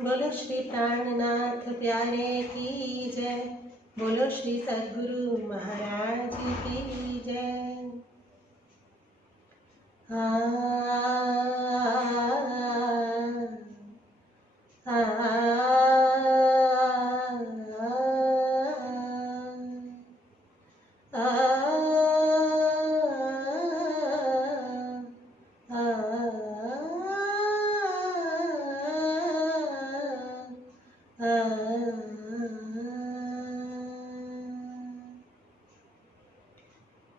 बोलो श्री प्राणनाथ प्यारे की जय। बोलो श्री सद्गुरु महाराज की जय।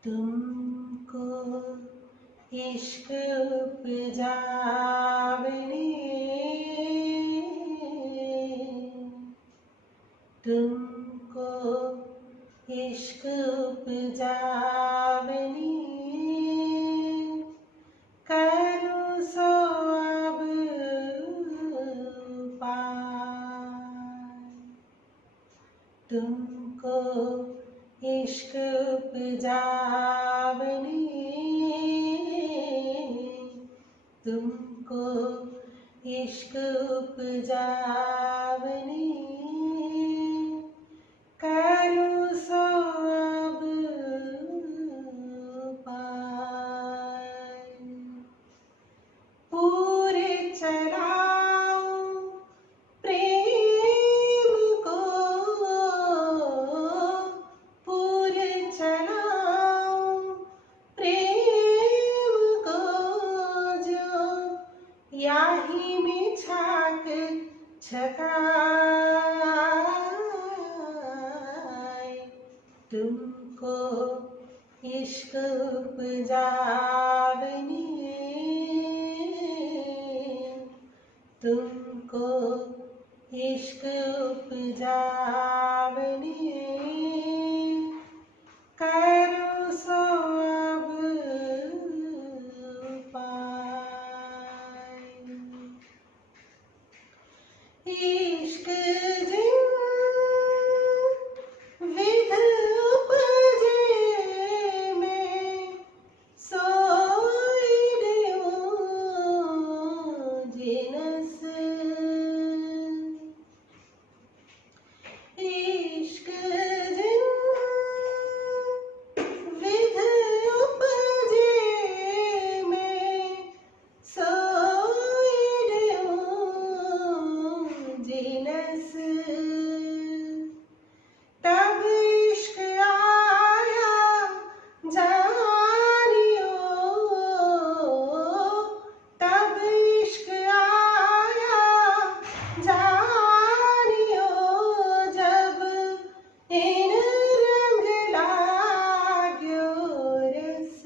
तुमको इश्क उपजावने, तुमको इश्क उपजावने, करो सो अब पार। तुमको इश्क उपजावने, तुमको इश्क उपजावने, करो सो अब पार। पूरे चलाओ प्रेम को, पूरे चलाओ प्रेम को, जो याही में छाक छकाए। तुमको इश्क उपजावने, तुमको इश्क उपजावने, करो सो अब पार। इश्क जिन विध उपजे में, सोई देओ जिनस। इश्क जिन विध उपजे में, सोई देओ जिनस। तब इश्क आया जानियो, तब इश्क आया जानियो, जब इन रंग लाग्यो रस।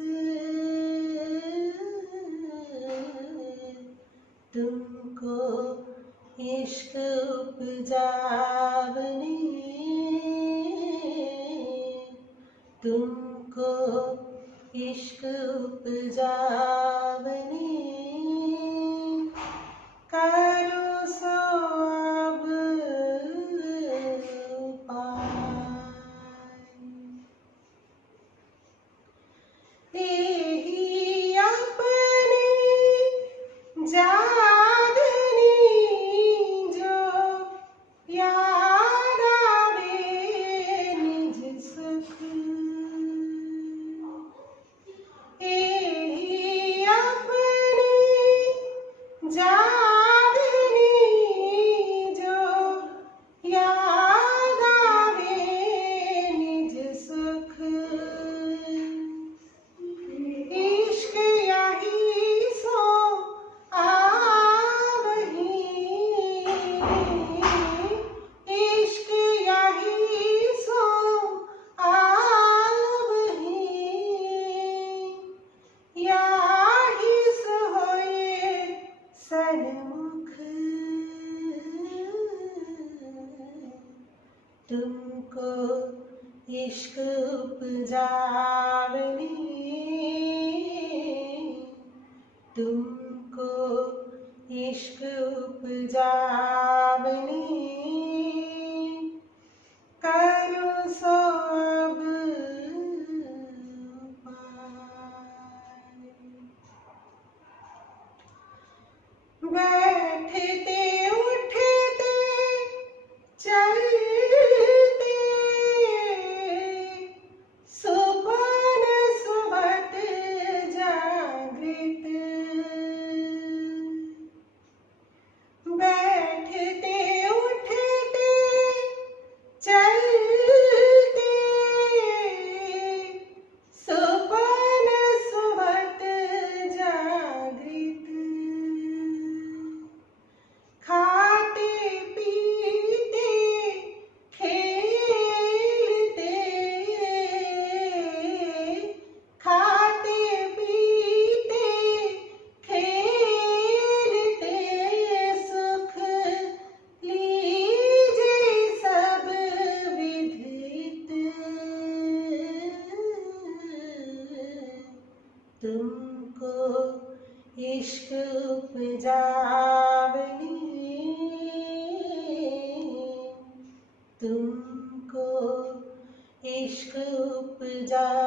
तुमको इश्क उपजावने, तुमको इश्क उपजावने, करो सो अब पार। तेही अपने जागनी, जो याद आवे निज सुख। तेही अपने जागनी, इश्क उपजावनी, तुमको इश्क उपजावनी,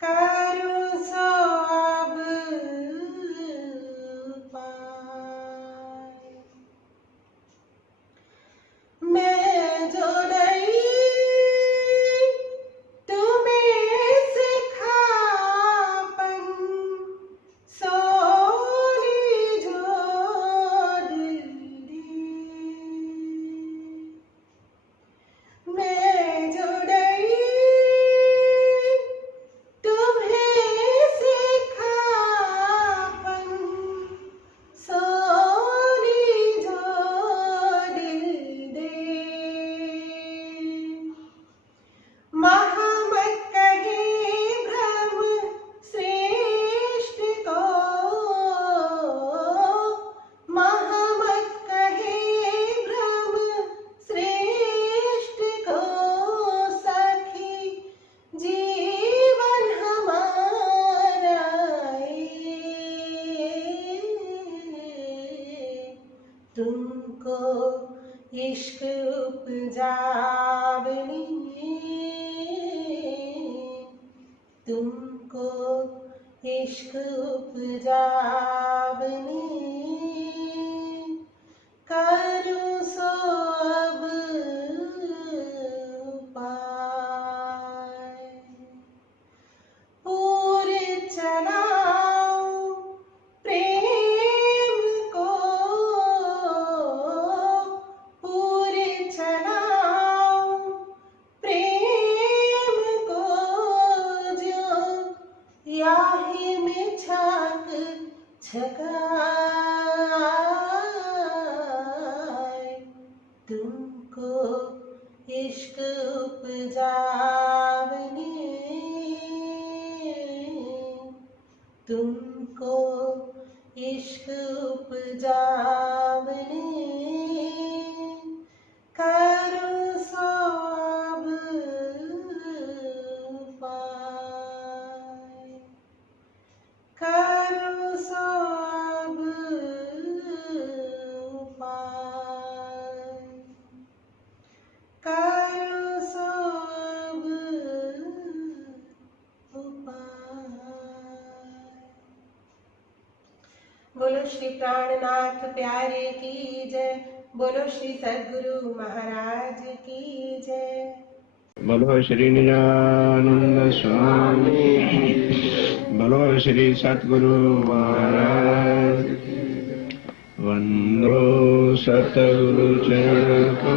करो सो अब पाए। मैं जो नहीं तुम्हें सिखापन, सोनी जो दिल दी। मैं जो नहीं तुम्हें सिखापन, सोनी जो दिल दे। महामत कहे भ्रम श्रेष्ठ को, महामत कहे भ्रम श्रेष्ठ को, सखी जीवन हमारा तुमको इश्क उपजावनी, तुमको इश्क उपजावनी, करो सो अब पाए। पूरे चलाओ प्रेम को, पूरे चलाओ प्रेम को, जो याही में छाक छकाए। तुमको इश्क उपजावनी, तुमको इश्क उपजावनी, करो सो अब पाए। करो सो अब पाए। करो सो अब पाए। बोलो श्री प्राणनाथ प्यारे की जय, बोलो श्री सद्गुरु महाराज की जय। बोलो श्री निजानंद स्वामी, बोलो श्री सतगुरु महाराज। वंदो सतगुरु चरण को,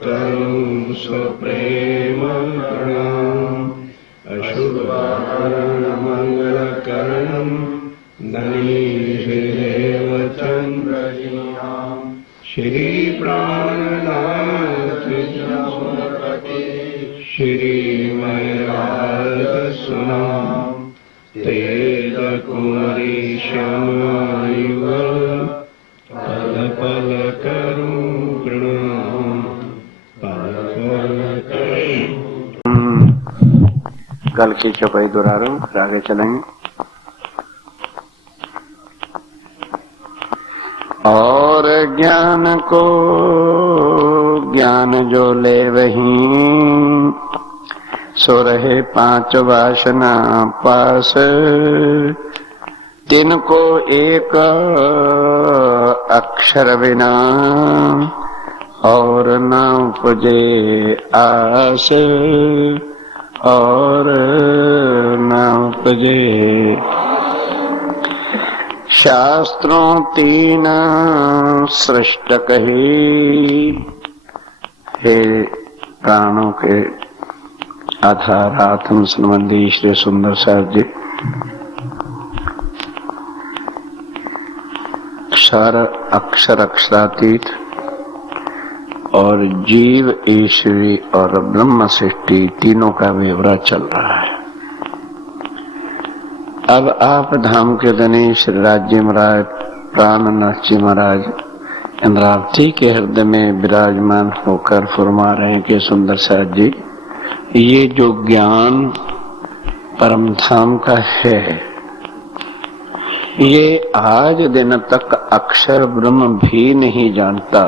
करूं सो प्रेम प्रणाम। अशुभ मंगल करण, धनीश देवचंद्र श्री प्राणनाथ श्री महाराज सुनाम। तेज कुमारी श्यामायुगल, पल पल करूं प्रणाम, पल पल करूं। गल की चौपाई दोहरा रहा हूं, फिर आगे चलेंगे। और ज्ञान को ज्ञान जो ले वही, सो रहे पांच वासना पास। तिनको एक अक्षर बिना, और न उपजे आस, और न उपजे। शास्त्रों तीन सृष्ट कही, हे प्राणों के आधार आत्म संबंधी श्री सुंदर साहब जी। क्षर अक्षर अक्षरातीत और जीव ईश्वरी और ब्रह्म सृष्टि तीनों का व्यवहार चल रहा है। अब आप धाम के धनी श्री राज्य महाराज प्राणनाथ जी महाराज इंद्रावती के हृदय में विराजमान होकर फरमा रहे हैं कि सुंदर साहब जी, ये जो ज्ञान परम धाम का है, ये आज दिन तक अक्षर ब्रह्म भी नहीं जानता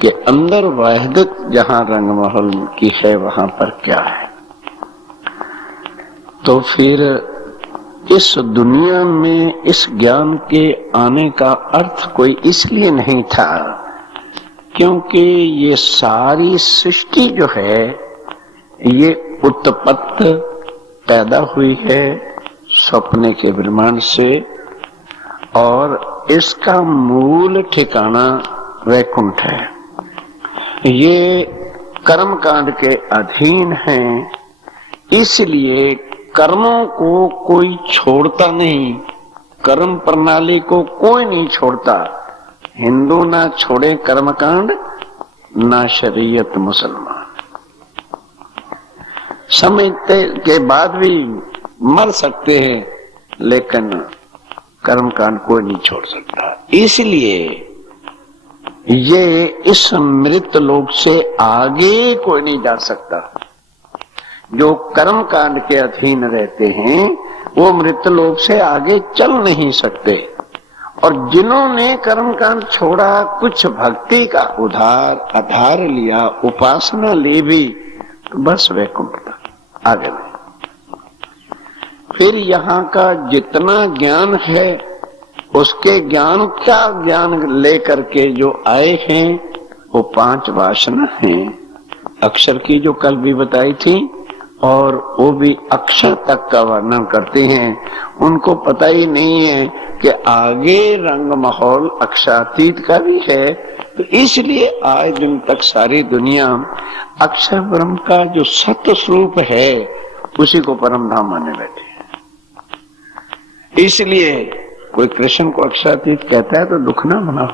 कि अंदर वहदत जहां रंगमहल की है वहां पर क्या है। तो फिर इस दुनिया में इस ज्ञान के आने का अर्थ कोई इसलिए नहीं था क्योंकि ये सारी सृष्टि जो है ये उत्पत्त पैदा हुई है स्वप्न के ब्रह्मांड से, और इसका मूल ठिकाना वैकुंठ है। ये कर्म कांड के अधीन है, इसलिए कर्मों को कोई छोड़ता नहीं, कर्म प्रणाली को कोई नहीं छोड़ता। हिंदू ना छोड़े कर्मकांड, ना शरीयत मुसलमान। समझते के बाद भी मर सकते हैं, लेकिन कर्मकांड कोई नहीं छोड़ सकता। इसलिए ये इस मृत लोक से आगे कोई नहीं जा सकता। जो कर्म कांड के अधीन रहते हैं वो मृत लोक से आगे चल नहीं सकते, और जिन्होंने कर्म कांड छोड़ा, कुछ भक्ति का आधार लिया, उपासना ली भी, तो बस वैकुंठ तक आगे नहीं। फिर यहाँ का जितना ज्ञान है उसके ज्ञान का ज्ञान लेकर के जो आए हैं वो 5 वासना हैं। अक्षर की जो कल भी बताई थी, और वो भी अक्षर तक का वर्णन करते हैं। उनको पता ही नहीं है कि आगे रंग माहौल अक्षरातीत का भी है। तो इसलिए आज दिन तक सारी दुनिया अक्षर ब्रह्म का जो सत्य स्वरूप है उसी को परम धाम माने बैठे हैं। इसलिए कोई कृष्ण को अक्षरातीत कहता है तो दुख ना मनाओ,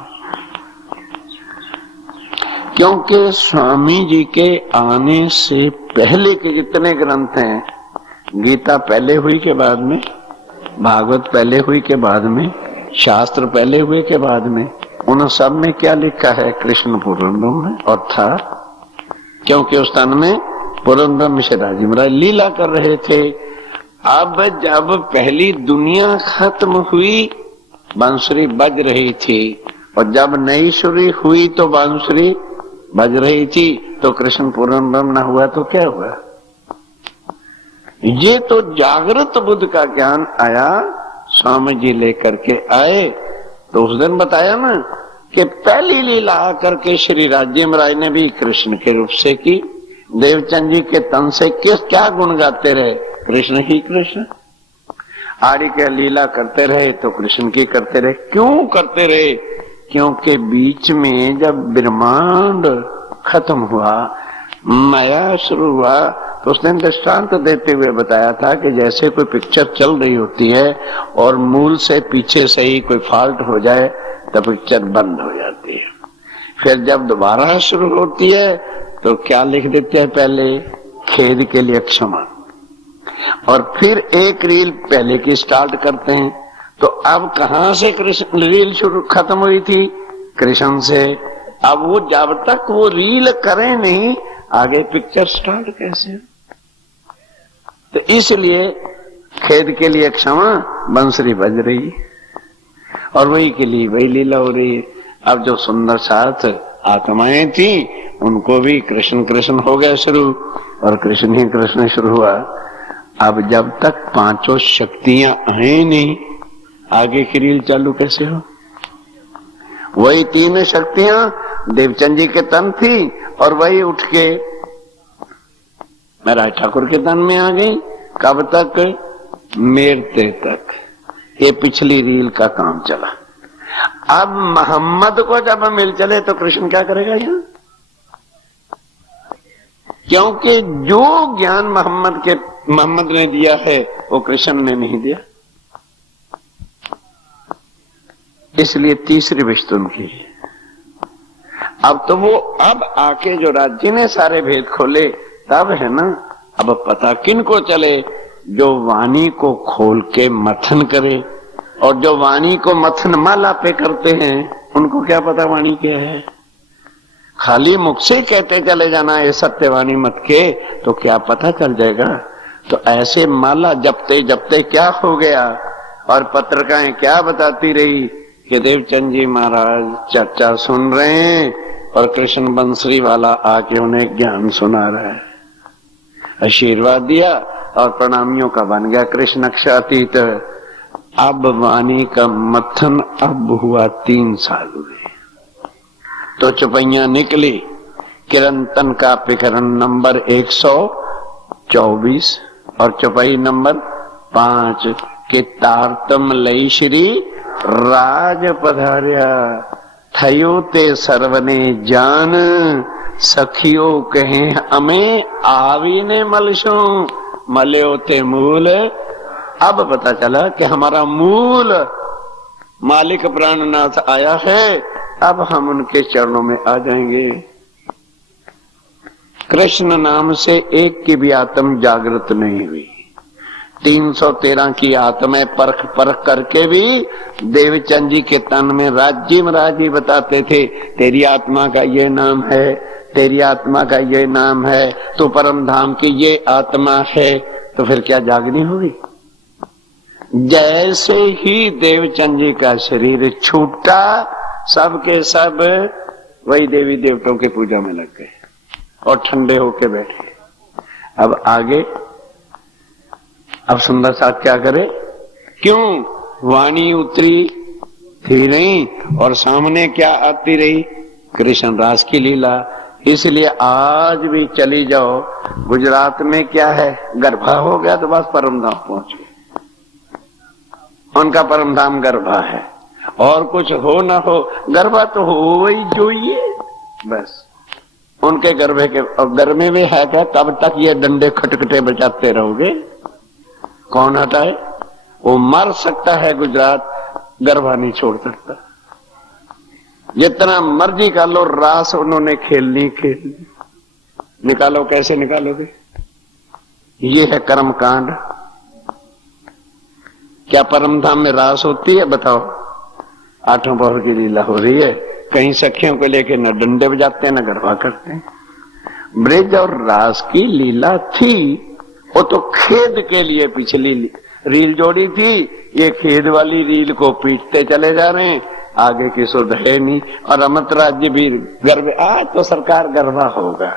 क्योंकि स्वामी जी के आने से पहले के जितने ग्रंथ हैं, गीता पहले हुई के बाद में, भागवत पहले हुई के बाद में, शास्त्र पहले हुए के बाद में, उन सब में क्या लिखा है? कृष्ण पूर्ण ब्रह्म है। और था क्योंकि उस स्थान में पूर्ण ब्रह्म से राजी महाराज लीला कर रहे थे। अब जब पहली दुनिया खत्म हुई, बांसुरी बज रही थी, और जब नई शुरू हुई तो बांसुरी बज रही थी, तो कृष्ण पूर्ण ब्रह्म न हुआ तो क्या हुआ? ये तो जागृत बुद्ध का ज्ञान आया, स्वामी जी लेकर के आए। तो उस दिन बताया ना कि पहली लीला आकर के श्री राज्य महाराज ने भी कृष्ण के रूप से की। देवचंद जी के तन से क्या गुण गाते रहे? कृष्ण ही कृष्ण। आड़ी के लीला करते रहे तो कृष्ण की करते रहे। क्यों करते रहे? क्योंकि बीच में जब ब्रह्मांड खत्म हुआ, माया शुरू हुआ, तो उसने दृष्टांत देते हुए बताया था कि जैसे कोई पिक्चर चल रही होती है और मूल से पीछे से ही कोई फॉल्ट हो जाए तो पिक्चर बंद हो जाती है। फिर जब दोबारा शुरू होती है तो क्या लिख देते हैं? पहले खेद के लिए क्षमा, और फिर एक रील पहले की स्टार्ट करते हैं। तो अब कहां से कृष्ण रील शुरू खत्म हुई थी? कृष्ण से। अब वो जब तक वो रील करे नहीं, आगे पिक्चर स्टार्ट कैसे? तो इसलिए खेद के लिए क्षमा, बंसरी बज रही, और वही के लिए वही लीला हो रही है। अब जो सुंदर साथ आत्माएं थी उनको भी कृष्ण कृष्ण हो गया शुरू, और कृष्ण ही कृष्ण शुरू हुआ। अब जब तक 5 शक्तियां आए नहीं, आगे की रील चालू कैसे हो? वही 3 शक्तियां देवचंद जी के तन थी, और वही उठ के महाराज ठाकुर के तन में आ गई। कब तक? मेरते तक। ये पिछली रील का काम चला। अब मोहम्मद को जब मिल चले तो कृष्ण क्या करेगा यहाँ? क्योंकि जो ज्ञान मोहम्मद ने दिया है वो कृष्ण ने नहीं दिया। इसलिए तीसरी विश्व उनकी। अब तो वो अब आके जो राज्य ने सारे भेद खोले तब है ना। अब पता किन को चले? जो वाणी को खोल के मथन करे, और जो वाणी को मथन माला पे करते हैं उनको क्या पता वाणी क्या है? खाली मुख से कहते चले जाना ये सत्यवाणी मत के, तो क्या पता चल जाएगा? तो ऐसे माला जपते जपते क्या हो गया, और पत्रिकाएं क्या बताती रही कि देवचंद जी महाराज चर्चा सुन रहे हैं और कृष्ण बंसरी वाला आके उन्हें ज्ञान सुना रहा है। आशीर्वाद दिया और प्रणामियों का बन गया कृष्ण अक्षातीत। अब वाणी का मत्थन अब हुआ 3 साल हुए तो चौपैया निकली। किरंतन का प्रकरण नंबर 124 और चौपाई नंबर 5 के तारतम लई श्री राज पधार्या, थयो ते सर्वने जान, सखियो कहे हमें आवी ने मलशो, मल्यो ते मूल। अब पता चला कि हमारा मूल मालिक प्राणनाथ आया है, अब हम उनके चरणों में आ जाएंगे। कृष्ण नाम से एक की भी आत्म जागृत नहीं हुई। 313 की आत्मा परख परख करके भी देवचंद जी के तन में राज्य महाराज जी बताते थे, तेरी आत्मा का ये नाम है, तेरी आत्मा का ये नाम है, तो परम धाम की ये आत्मा है। तो फिर क्या जागनी होगी? जैसे ही देवचंद जी का शरीर छूटा, सब के सब वही देवी देवताओं की पूजा में लग गए और ठंडे होके बैठे। अब आगे, अब सुंदर साथ क्या करे? क्यों? वाणी उतरी थी नहीं और सामने क्या आती रही? कृष्ण रास की लीला। इसलिए आज भी चली जाओ, गुजरात में क्या है, गरबा हो गया तो बस परमधाम पहुंच गए। उनका परमधाम गरबा है, और कुछ हो ना हो, गरबा तो हो ही जोइए बस। उनके गरबे के, और गरबे में है क्या, कब तक ये डंडे खटखटे बजाते रहोगे? कौन हटाए? वो मर सकता है, गुजरात गरबा नहीं छोड़ सकता। जितना मर्जी कर लो, रास उन्होंने खेलनी खेलनी। निकालो, कैसे निकालोगे? ये है कर्म कांड। क्या परमधाम में रास होती है? बताओ। 8वें पहर की लीला हो रही है, कहीं सखियों को लेके न डंडे बजाते हैं न गरबा करते हैं। ब्रिज और रास की लीला थी, वो तो खेद के लिए पिछली रील जोड़ी थी, ये खेद वाली रील को पीटते चले जा रहे हैं, आगे की सुध है नहीं। और अमृत राज्य भी गरबे, आज तो सरकार गरबा होगा,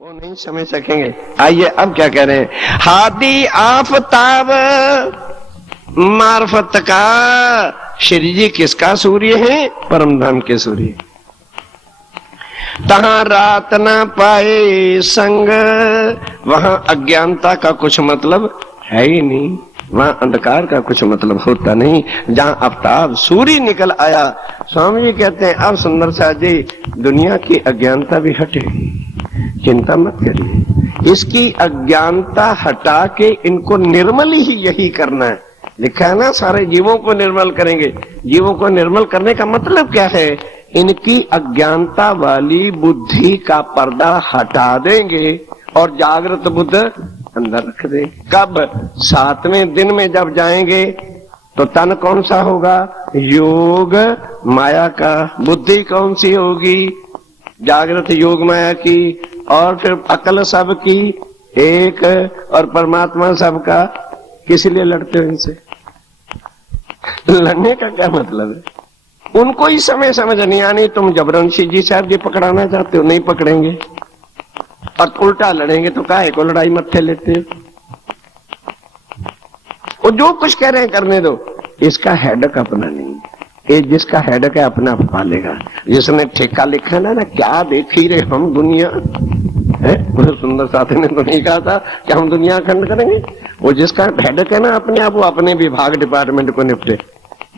वो नहीं समझ सकेंगे। आइए अब क्या कह रहे हैं? हादी आफताब मार्फत का श्री जी किसका सूर्य है? परमधाम के सूर्य। तहां रात ना पाए संग, वहां अज्ञानता का कुछ मतलब है ही नहीं, वहां अंधकार का कुछ मतलब होता नहीं। जहां आफ्ताब सूर्य निकल आया, स्वामी जी कहते हैं अब सुंदर साथ जी, दुनिया की अज्ञानता भी हटेगी, चिंता मत करिए। इसकी अज्ञानता हटा के इनको निर्मल ही यही करना है। लिखा है ना, सारे जीवों को निर्मल करेंगे। जीवों को निर्मल करने का मतलब क्या है? इनकी अज्ञानता वाली बुद्धि का पर्दा हटा देंगे और जागृत बुद्ध अंदर रख देंगे। कब? 7वें दिन में जब जाएंगे तो तन कौन सा होगा? योग माया का। बुद्धि कौन सी होगी? जागृत योग माया की। और फिर अकल सब की एक, और परमात्मा सबका। किस लिए लड़ते हो इनसे? लड़ने का क्या मतलब है? उनको ही समय समझ नहीं आनी। तुम जबरंशी जी साहब जी पकड़ाना चाहते हो, नहीं पकड़ेंगे, और उल्टा लड़ेंगे तो काहे को लड़ाई मत्थे लेते हो? वो जो कुछ कह रहे हैं करने दो, इसका हेडक अपना नहीं है। ये जिसका हेडक है अपना पालेगा। जिसने ठेका लिखा ना, क्या देख ही रहे हम दुनिया है, मुझे सुंदर साथी ने तो नहीं कहा था कि हम दुनिया खंड करेंगे। वो जिसका हेडक है ना अपने आप, वो अपने विभाग डिपार्टमेंट को निपटे,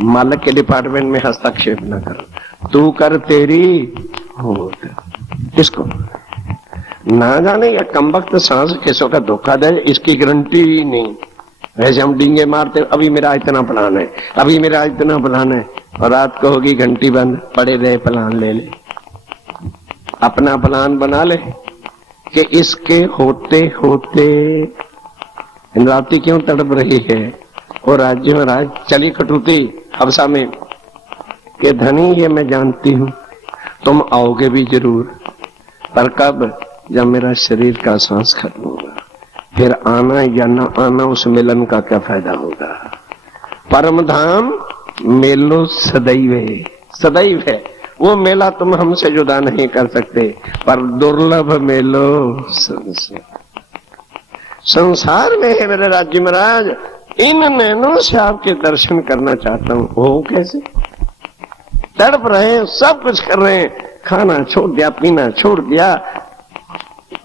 मालिक के डिपार्टमेंट में हस्तक्षेप न कर। तू कर तेरी होत। किसको ना जाने या कमबख्त सांस किसों का धोखा दे, इसकी गारंटी ही नहीं। वैसे हम डींगे मारते, अभी मेरा इतना प्लान है, अभी मेरा इतना प्लान है, और रात को होगी घंटी बंद, पड़े रहे प्लान ले ले। अपना प्लान बना ले कि इसके होते होते राती क्यों तड़प रही है। और राज्य में राज चली कटौती हबसा में कि धनी ये मैं जानती हूं, तुम आओगे भी जरूर, पर कब? जब मेरा शरीर का सांस खत्म होगा। फिर आना या न आना उस मिलन का क्या फायदा होगा। परम धाम मेलो सदैव है, सदैव है। वो मेला तुम हमसे जुदा नहीं कर सकते, पर दुर्लभ मेलो संसार में है मेरे राज्य महाराज। इन नैनों से आपके दर्शन करना चाहता हूं। वो कैसे? तड़प रहे हैं, सब कुछ कर रहे हैं, खाना छोड़ दिया, पीना छोड़ दिया,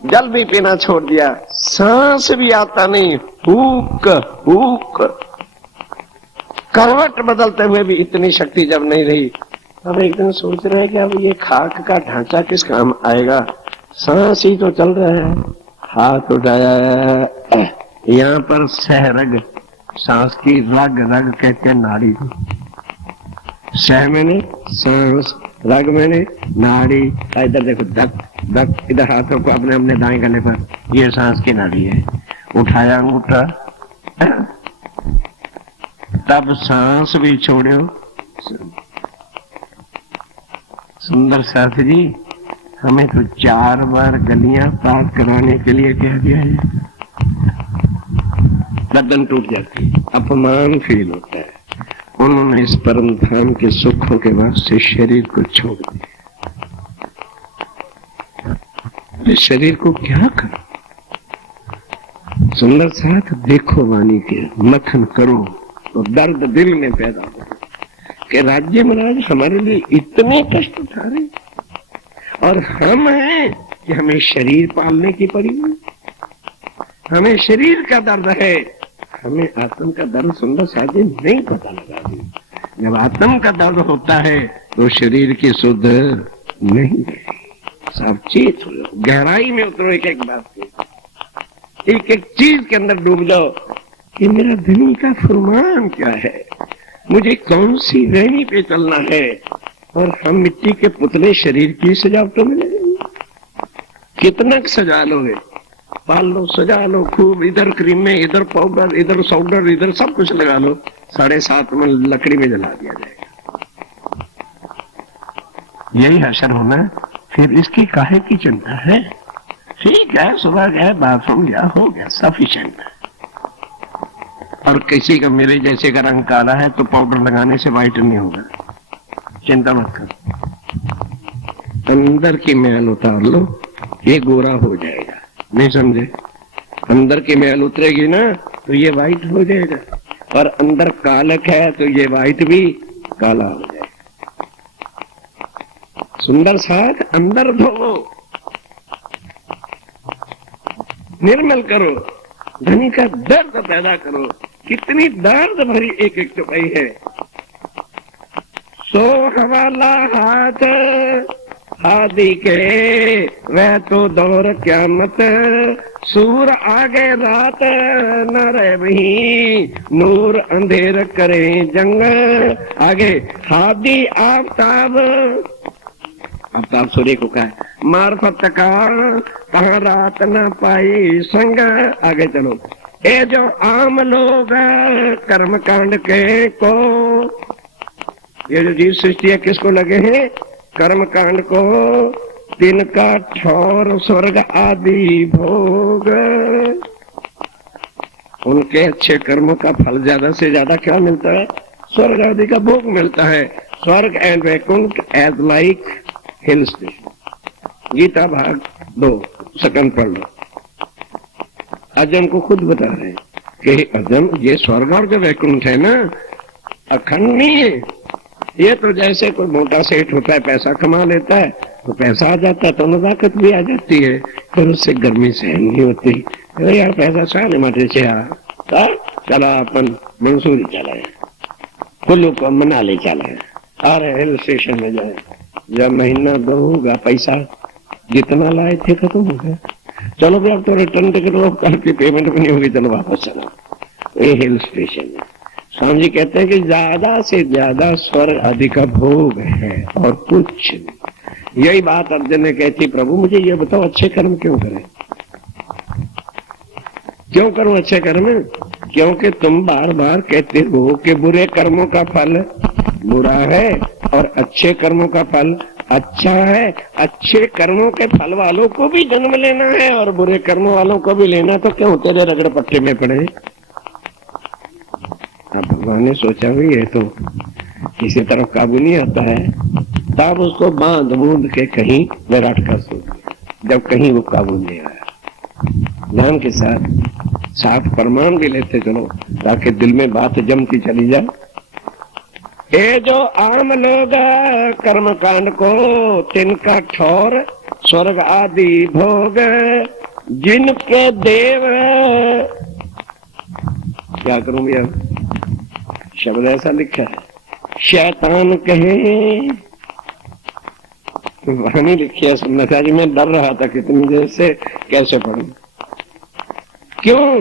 जल भी पीना छोड़ दिया, सांस भी आता नहीं, हुक हुक। करवट बदलते हुए भी इतनी शक्ति जब नहीं रही, अब एक दिन सोच रहे हैं कि अब ये खाक का ढांचा किस काम आएगा। सांस ही तो चल रहा है। हाथ उठाया, यहाँ पर सहरग, सांस की रग, रग कहते हैं नाड़ी। सह मैंने सांस, रग मैंने नाड़ी। इधर देखो धक धक, इधर हाथों को अपने अपने दाएं गले पर, ये सांस की नाड़ी है। उठाया अंगूठा, तब सांस भी छोड़ो। सुंदर साथ जी, हमें तो 4 बार गलियां पार कराने के लिए कह दिया है। गर्दन टूट जाती है, अपमान फील होता है। उन्होंने इस परम धाम के सुखों के वास्ते शरीर को छोड़ दिया। इस शरीर को क्या करो? सुंदर साथ देखो वाणी के, मथन करो तो दर्द दिल में पैदा हो कि राज्य महाराज हमारे लिए इतने कष्ट उठा रहे, और हम हैं कि हमें शरीर पालने की पड़ी। हमें शरीर का दर्द है, हमें आत्म का दर्द सुंदर साथी नहीं पता लगा दी। जब आत्म का दर्द होता है तो शरीर की सुध नहीं है। सावचेत हो जाओ, गहराई में उतरो, एक एक बात की, एक एक चीज के अंदर डूब जाओ कि मेरा धनी का फरमान क्या है, मुझे कौन सी रैनी पे चलना है। और हम मिट्टी के पुतले शरीर की सजावटों में लगेंगे। कितना सजा लोगे, पाल लो, सजा लो खूब, इधर क्रीम में, इधर पाउडर, इधर साउडर, इधर सब कुछ लगा लो, 7:30 में लकड़ी में जला दिया जाएगा। यही हशर होना। फिर इसकी काहे की चिंता है? ठीक है, सुबह गया, बाथरूम गया, हो गया, सफिशिएंट है। और किसी का मेरे जैसे का रंग काला है तो पाउडर लगाने से व्हाइट नहीं होगा, चिंता मत कर। अंदर की मैल उतार लो, ये गोरा हो जाएगा। नहीं समझे? अंदर की मैल उतरेगी ना तो ये व्हाइट हो जाएगा, और अंदर कालक है तो ये व्हाइट भी काला हो जाएगा। सुंदर साथ अंदर धो, निर्मल करो, धनी का दर्द पैदा करो। कितनी दर्द भरी एक एक चौपाई है। सो हवाला हाथ आदि के, वह तो दौर क्या मत, सूर आगे रात न रहे वही, नूर अंधेर करे जंग आगे। हादी आफ्ताब, आफ्ताब सूर्य को कहा, मार्फत का कहाँ रात न पाई संग। आगे चलो, ये जो आम लोग कर्म कांड के को, ये जो जीव सृष्टि है किसको लगे हैं? कर्म कांड को। तिनका ठौर स्वर्ग आदि भोग, उनके अच्छे कर्मों का फल ज्यादा से ज्यादा क्या मिलता है? स्वर्ग आदि का भोग मिलता है। स्वर्ग and Vaikunth as like hill station. Gita भाग 2 सेकंड पढ़ लो। अजम को खुद बता रहे हैं कि अजम, ये स्वर्ग और जो वैकुंठ है ना, अखंड नहीं है। ये तो जैसे कोई मोटा सेठ होता है, पैसा कमा लेता है तो पैसा आ जाता है तो नजाकत भी आ जाती है, फिर उससे गर्मी सहन नहीं होती। अरे यार पैसा सारे मटे से चला, अपन मंसूरी चला है, कुल्लू को मनाली चला है, अरे हिल स्टेशन में जाए। जब महीना 2 होगा, पैसा जितना लाए थे खत्म हो गया। चलो भी अब तो रिटर्न टिकट लो, कल की पेमेंट भी नहीं होगी, चलो वापस चलो। ये हिल स्टेशन है। स्वामी जी कहते हैं कि ज्यादा से ज्यादा स्वर्ग आदि का भोग है और कुछ नहीं। यही बात अर्जुन ने कहती, प्रभु मुझे ये बताओ अच्छे कर्म क्यों करें? क्यों करूं अच्छे कर्म? क्योंकि तुम बार बार कहते हो कि बुरे कर्मों का फल बुरा है और अच्छे कर्मों का फल अच्छा है, अच्छे कर्मों के फल वालों को भी जन्म लेना है और बुरे कर्मों वालों को भी लेना, तो क्यों तेरे रगड़ पट्टे में पड़े। अब भगवान ने सोचा भी ये तो किसी तरफ काबू नहीं आता है, तब उसको बांध बूंद के कहीं विराट का सो दिया। जब कहीं वो काबू नहीं आया, ध्यान के साथ प्रमाण भी लेते चलो ताकि दिल में बात जमती चली जाए। ये जो आम लोग कर्म कांड को तिनका ठौर स्वर्ग आदि भोग, जिनके देव, क्या करूं भैया, शब्द ऐसा लिखा है, शैतान कहे, वाणी लिखी है सुनना जी। मैं डर रहा था कितनी देर से कैसे पढ़ूं, क्यों?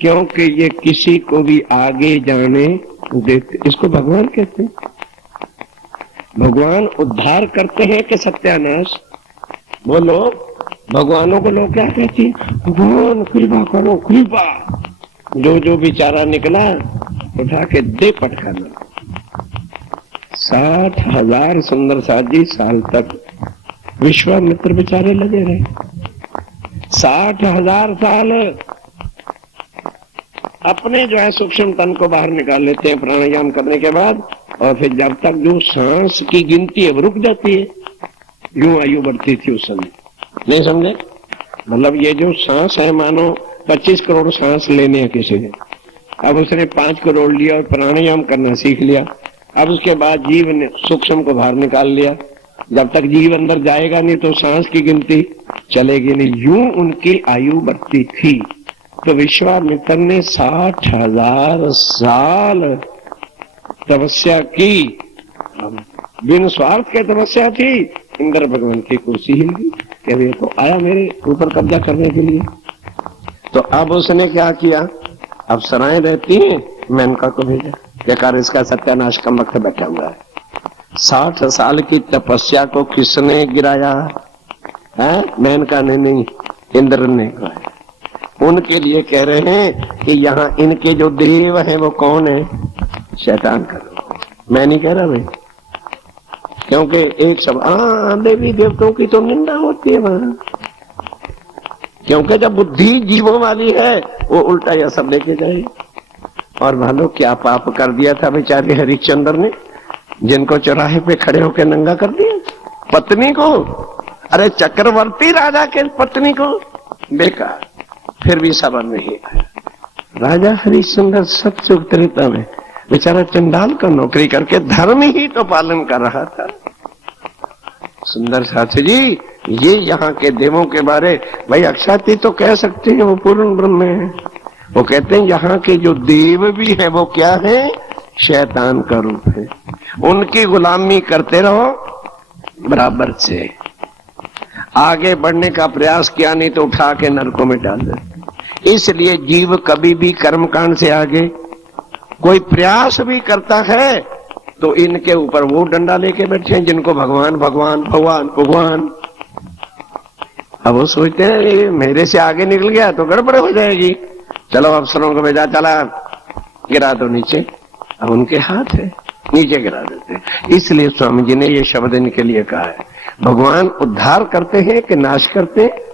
क्योंकि ये किसी को भी आगे जाने देते। इसको भगवान कहते हैं। भगवान उद्धार करते हैं कि सत्यानाश? बोलो, भगवानों को लोग क्या कहते हैं? भगवान कृपा करो, कृपा। जो बेचारा निकला उठा के दे पटखाना। 60,000 सुंदर साजी साल तक विश्वामित्र बेचारे लगे रहे। 60,000 साल अपने जो है सूक्ष्म तन को बाहर निकाल लेते हैं प्राणायाम करने के बाद, और फिर जब तक जो सांस की गिनती है वो रुक जाती है। यूं आयु बढ़ती थी उस समय, नहीं समझे? मतलब ये जो सांस है, मानो 25 करोड़ सांस लेने हैं किसी ने, अब उसने 5 करोड़ लिया और प्राणायाम करना सीख लिया। अब उसके बाद जीव ने सूक्ष्म को बाहर निकाल लिया। जब तक जीव अंदर जाएगा नहीं तो सांस की गिनती चलेगी नहीं। यूं उनकी आयु बढ़ती थी। तो विश्वामित्र ने 60,000 साल तपस्या की, बिन स्वार्थ के तपस्या थी। इंद्र भगवान की कुर्सी हिल गई, कह ये तो आया मेरे ऊपर कब्जा करने के लिए। तो अब उसने क्या किया, अप्सराएं रहती हैं, मेनका को भेजा, बेकार इसका सत्यानाश का वक्त बैठा हुआ है। 60 साल की तपस्या को किसने गिराया है? मेनका ने नहीं, इंद्र ने गिराया। उनके लिए कह रहे हैं कि यहाँ इनके जो देव हैं वो कौन है? शैतान का रूप। मैं नहीं कह रहा भाई, क्योंकि एक सब देवी देवताओं की तो निंदा होती है वहां, क्योंकि जब बुद्धि जीवों वाली है वो उल्टा यह सब लेके जाए। और भालो क्या पाप कर दिया था बेचारे हरिश्चंद्र ने, जिनको चौराहे पे खड़े होकर नंगा कर दिया पत्नी को। अरे चक्रवर्ती राजा के पत्नी को, बेकार। फिर भी सबर नहीं आया। राजा हरिश्चंद्र सत्य उत्तरता में बेचारा चंडाल का नौकरी करके धर्म ही तो पालन कर रहा था। सुंदर साथी जी, ये यहाँ के देवों के बारे, भाई अक्षाती तो कह सकते हैं वो पूर्ण ब्रह्म है। वो कहते हैं यहाँ के जो देव भी है वो क्या है? शैतान का रूप है। उनकी गुलामी करते रहो बराबर से। आगे बढ़ने का प्रयास किया नहीं तो उठा के नरकों में डाल दे। इसलिए जीव कभी भी कर्मकांड से आगे कोई प्रयास भी करता है तो इनके ऊपर वो डंडा लेके बैठे हैं जिनको भगवान भगवान भगवान भगवान। अब वो सोचते हैं मेरे से आगे निकल गया तो गड़बड़ हो जाएगी, चलो अफसरों को भेजा, चला गिरा दो नीचे। अब उनके हाथ है, नीचे गिरा देते। इसलिए स्वामी जी ने ये शब्द इनके लिए कहा है, भगवान उद्धार करते हैं कि नाश करते हैं?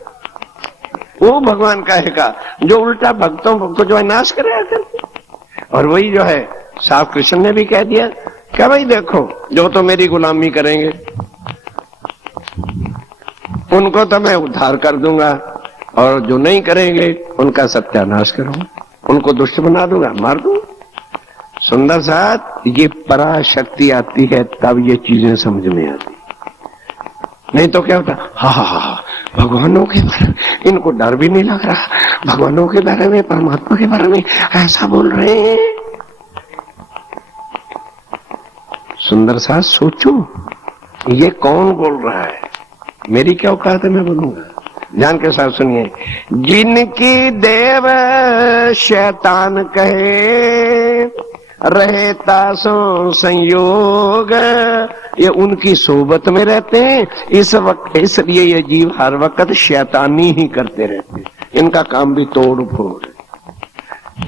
वो भगवान कहेगा जो उल्टा भक्तों को जो है नाश कराया करते। और वही जो है साफ कृष्ण ने भी कह दिया क्या भाई देखो, जो तो मेरी गुलामी करेंगे उनको तो मैं उद्धार कर दूंगा, और जो नहीं करेंगे उनका सत्यानाश करूंगा, उनको दुष्ट बना दूंगा, मार दूंगा। सुंदर साथ ये पराशक्ति आती है तब ये चीजें समझ में आती, नहीं तो क्या होता, हा भगवानों के बारे में इनको डर भी नहीं लग रहा, भगवानों के बारे में परमात्मा के बारे में ऐसा बोल रहे हैं। सुंदर साथ सोचो ये कौन बोल रहा है, मेरी क्या औकात है मैं बोलूंगा। ध्यान के साथ सुनिए, जिनकी देव शैतान कहे रहता सो संयोग, ये उनकी सोबत में रहते हैं इस वक्त, इसलिए ये जीव हर वक्त शैतानी ही करते रहते हैं। इनका काम भी तोड़ फोड़,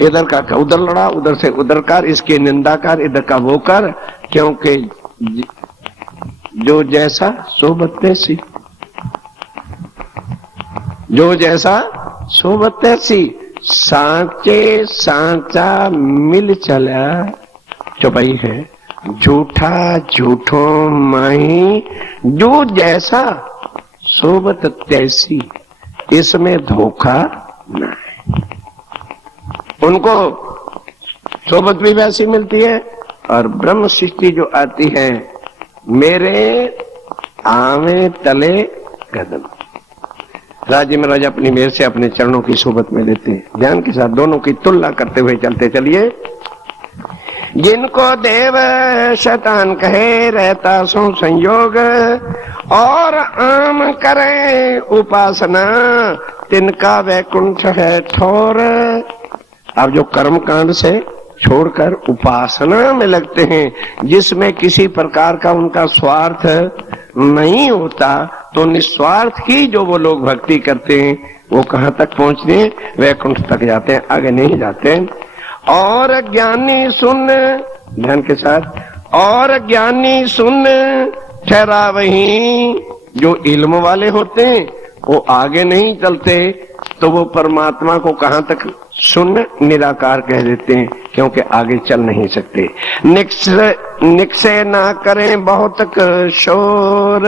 इधर का उधर लड़ा, उधर से उधर कर, इसके निंदा कर, इधर का वो कर, क्योंकि जो जैसा सोबत तैसी, जो जैसा सोबत तैसी, सांचे सांचा मिल चला चौपाई है, झूठा झूठो माही, जो जैसा सोबत तैसी, इसमें धोखा ना है। उनको सोबत भी वैसी मिलती है और ब्रह्म सृष्टि जो आती है, मेरे आवे तले कदम। राजे महाराज अपनी मेहर से अपने चरणों की सोबत में लेते हैं, ध्यान के साथ दोनों की तुलना करते हुए चलते चलिए। जिनको देव शैतान कहे रहता सो संयोग, और आम करे उपासना, तिनका वैकुंठ है ठोर। अब जो कर्म कांड से छोड़कर उपासना में लगते हैं, जिसमें किसी प्रकार का उनका स्वार्थ नहीं होता, तो निस्वार्थ की जो वो लोग भक्ति करते हैं, वो कहां तक पहुंचते हैं? वैकुंठ तक जाते हैं, आगे नहीं जाते। और ज्ञानी सुन, ध्यान के साथ, और ज्ञानी सुन ठहरा वहीं। जो इल्म वाले होते हैं वो आगे नहीं चलते, तो वो परमात्मा को कहां तक सुन निराकार कह देते हैं, क्योंकि आगे चल नहीं सकते। निकसे ना करें बहुत शोर,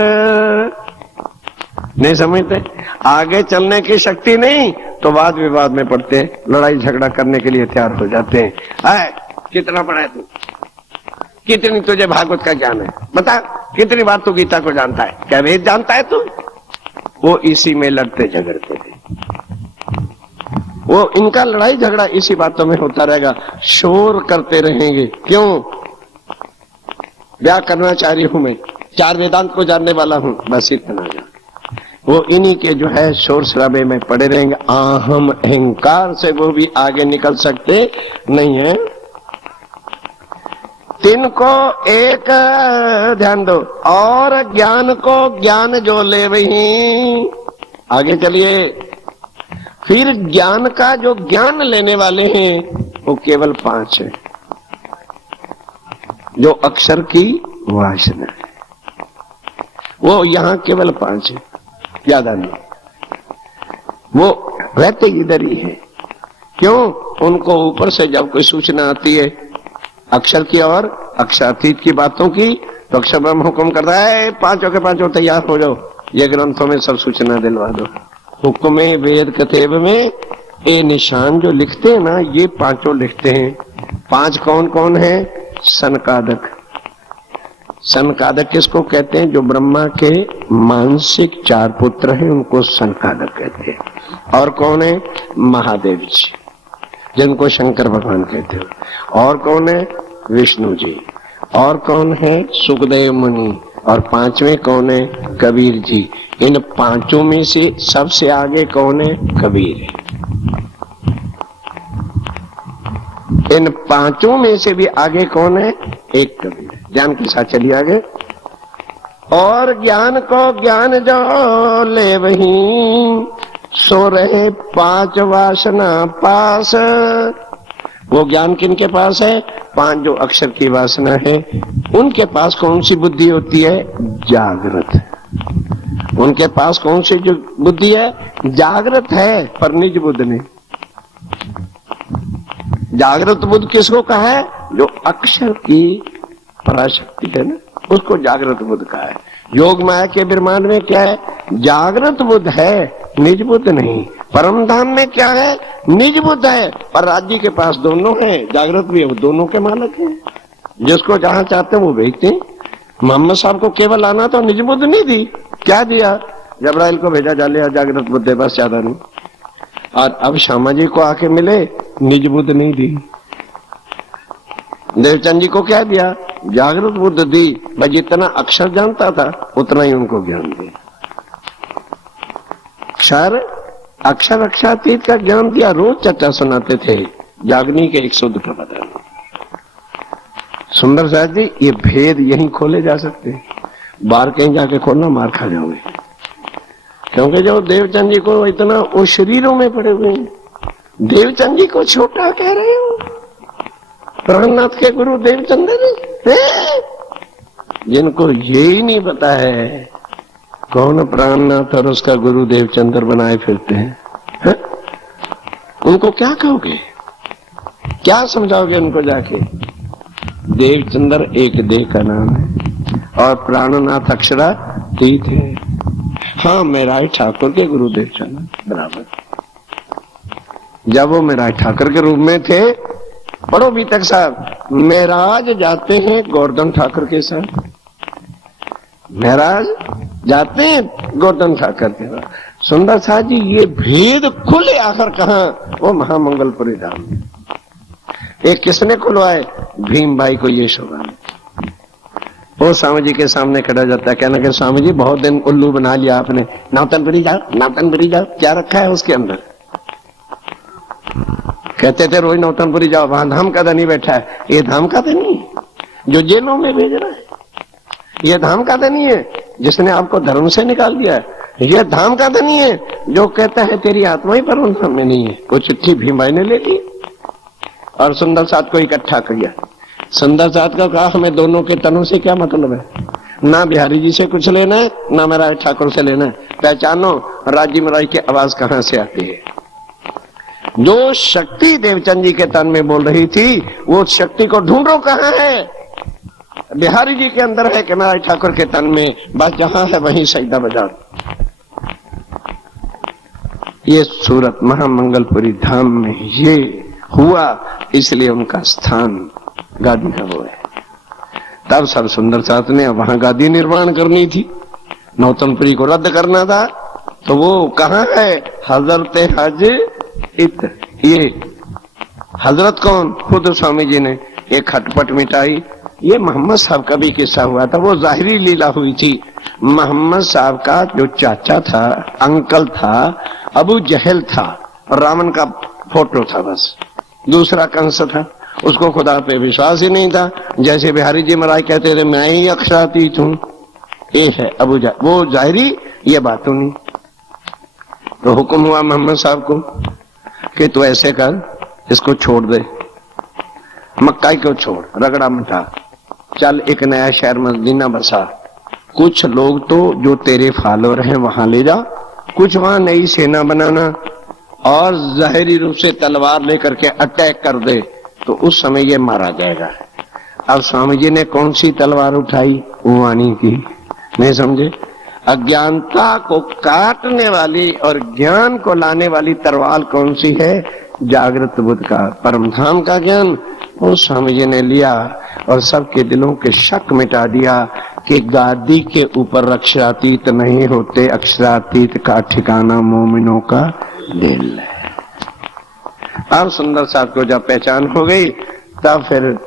नहीं समझते? आगे चलने की शक्ति नहीं तो वाद विवाद में पड़ते हैं, लड़ाई झगड़ा करने के लिए तैयार हो जाते हैं। कितना पढ़ा है तू? कितनी तुझे भागवत का ज्ञान है? बता, कितनी बार तू गीता को जानता है? क्या वेद जानता है तू? वो इसी में लड़ते झगड़ते थे, वो इनका लड़ाई झगड़ा इसी बातों में होता रहेगा, शोर करते रहेंगे। क्यों? व्याकरणाचार्य हूं मैं, 4 वेदांत को जानने वाला हूं, बस इतना जान। वो इन्हीं के जो है शोर शराबे में पड़े रहेंगे। अहम अहंकार से वो भी आगे निकल सकते नहीं है। तिनको एक, ध्यान दो, और ज्ञान को ज्ञान जो ले वही। आगे चलिए। फिर ज्ञान का जो ज्ञान लेने वाले हैं वो केवल 5 है, जो अक्षर की वासना है, वो यहां केवल 5 है, ज्यादा नहीं। वो रहते इधर ही है। क्यों? उनको ऊपर से जब कोई सूचना आती है अक्षर की और अक्षरातीत की बातों की, तो अक्षर ब्रह्म हुक्म करता है 5 के 5 तैयार हो जाओ, ये ग्रंथों में सब सूचना दिलवा दो। हुक्म वेद कतेब में ये निशान जो लिखते हैं ना, ये 5 लिखते हैं। 5 कौन कौन है? सनकादक। सनकादक किसको कहते हैं? जो ब्रह्मा के मानसिक 4 पुत्र हैं, उनको सनकादक कहते हैं। और कौन है? महादेव जी, जिनको शंकर भगवान कहते हैं। और कौन है? विष्णु जी। और कौन है? सुखदेव मुनि। और 5वें कौन है? कबीर जी। इन 5 में से सबसे आगे कौन है? कबीर है। इन 5 में से भी आगे कौन है? एक कबीर। ज्ञान के साथ चलिए आगे। और ज्ञान को ज्ञान जो ले वहीं, सो रहे 5 वासना पास। वो ज्ञान किनके पास है? 5 जो अक्षर की वासना है, उनके पास कौन सी बुद्धि होती है? जागृत। उनके पास कौन सी जो बुद्धि है? जागृत है, पर निज बुद्ध नहीं। जागृत बुद्ध किसको कहा है? जो अक्षर की पराशक्ति है ना, उसको जागृत बुद्ध कहा है। योग माया के ब्रह्मांड में क्या है? जागृत बुद्ध है, निज बुद्ध नहीं। परम धाम में क्या है? निज बुद्ध है, पर राज्य के पास दोनों है, जागृत भी है, वो दोनों के मालक हैं। जिसको जहां चाहते हैं वो भेजते हैं। मोहम्मद साहब को केवल आना तो निज बुद्ध नहीं दी, क्या दिया? जबराइल को भेजा, जा लिया जागृत बुद्ध है, बस ज्यादा नहीं। और अब श्यामा जी को आके मिले, निज बुद्ध नहीं दी। देवचंद जी को क्या दिया? जागृत बुद्ध दी, भाई जितना अक्षर जानता था उतना ही उनको ज्ञान दिया। अक्षर अक्षरातीत का ज्ञान दिया, रोज चर्चा सुनाते थे जागनी के 1 शुद्ध का बदल। सुंदर साहब जी, ये भेद यहीं खोले जा सकते हैं, बाहर कहीं जाके खोलना मार खा जाओगे। क्योंकि जो देवचंद जी को इतना वो शरीरों में पड़े हुए हैं, देवचंद जी को छोटा कह रहे हो? प्राणनाथ के गुरु देवचंद जिनको ये ही नहीं पता है कौन प्राणनाथ और उसका गुरुदेव चंद्र बनाए फिरते हैं, उनको क्या कहोगे, क्या समझाओगे उनको जाके? देवचंद्र एक देह का नाम है और प्राणनाथ अक्षरातीत है। हाँ, मेराय ठाकुर के गुरुदेव चंद्र बराबर। जब वो मेराय ठाकुर के रूप में थे, पढ़ो बीतक साहब, महराज जाते हैं गोवर्धन ठाकुर के साथ, महराज जाते हैं गोवर्धन ठाकुर के साथ। सुंदर साहब जी, ये भेद खुले आखिर कहां? वो महामंगलपुरी धाम में। एक किसने खुलवाए? भीम भाई को ये शोभा। वो स्वामी जी के सामने खड़ा जाता है, कहना कि स्वामी जी बहुत दिन उल्लू बना लिया आपने, नौतनपुरी जाओ, नौतनपुरी जाओ। क्या रखा है उसके अंदर? कहते थे रोज नौतनपुरी जाओ, वहां धाम का धनी बैठा है। ये धाम का धनी जो जेलों में भेज रहा है, ये धाम का धनी है जिसने आपको धर्म से निकाल दिया है। ये धाम का धनी है जो कहता है तेरी आत्मा ही परम धाम में नहीं है। वो चिट्ठी भीम भाई ने ले ली और सुंदर साथ को इकट्ठा किया। सुंदर साथ का कहा हमें दोनों के तनों से क्या मतलब है, ना बिहारी जी से कुछ लेना है, ना मेरा ठाकुर से लेना है। पहचानो राज्य मराई की आवाज कहां से आती है। जो शक्ति देवचंद जी के तन में बोल रही थी, वो शक्ति को ढूंढो कहां है। बिहारी जी के अंदर है कि मेरा ठाकुर के तन में, बस जहां है वहीं सजदा बाजार। ये सूरत महामंगलपुरी धाम में ये हुआ, इसलिए उनका स्थान गादी का वो है। तब सब सुंदर साथ ने वहां गादी निर्माण करनी थी, नौतनपुरी को रद्द करना था, तो वो कहां है? हजरत हज इत। ये हजरत कौन? खुद स्वामी जी ने एक खटपट मिटाई। ये मोहम्मद साहब का भी किस्सा हुआ था, वो जाहिरी लीला हुई थी। मोहम्मद साहब का जो चाचा था, अंकल था, अबू जहल था, रावण का फोटो था, बस दूसरा कंस था। उसको खुदा पे विश्वास ही नहीं था। जैसे बिहारी जी महाराज कहते थे मैं ही अक्षरातीत हूं, ये है अबू जहल, वो जाहिरी ये बातों नहीं। तो हुक्म हुआ मोहम्मद साहब को कि तू ऐसे कर, इसको छोड़ दे, मक्का को छोड़, रगड़ा मिटा, चल एक नया शहर मदीना बसा। कुछ लोग तो जो तेरे फॉलोअर हैं वहां ले जा, कुछ वहां नई सेना बनाना और जाहिरी रूप से तलवार लेकर के अटैक कर दे, तो उस समय ये मारा जाएगा। अब स्वामी जी ने कौन सी तलवार उठाई? वाणी की। नहीं समझे? अज्ञानता को काटने वाली और ज्ञान को लाने वाली तलवार कौन सी है? जागृत बुद्ध का परम धाम का ज्ञान। वो स्वामी जी ने लिया और सबके दिलों के शक मिटा दिया कि गादी के ऊपर अक्षरातीत नहीं होते, अक्षरातीत का ठिकाना मोमिनों का दिल है। अब सुंदर साहब को जब पहचान हो गई, तब फिर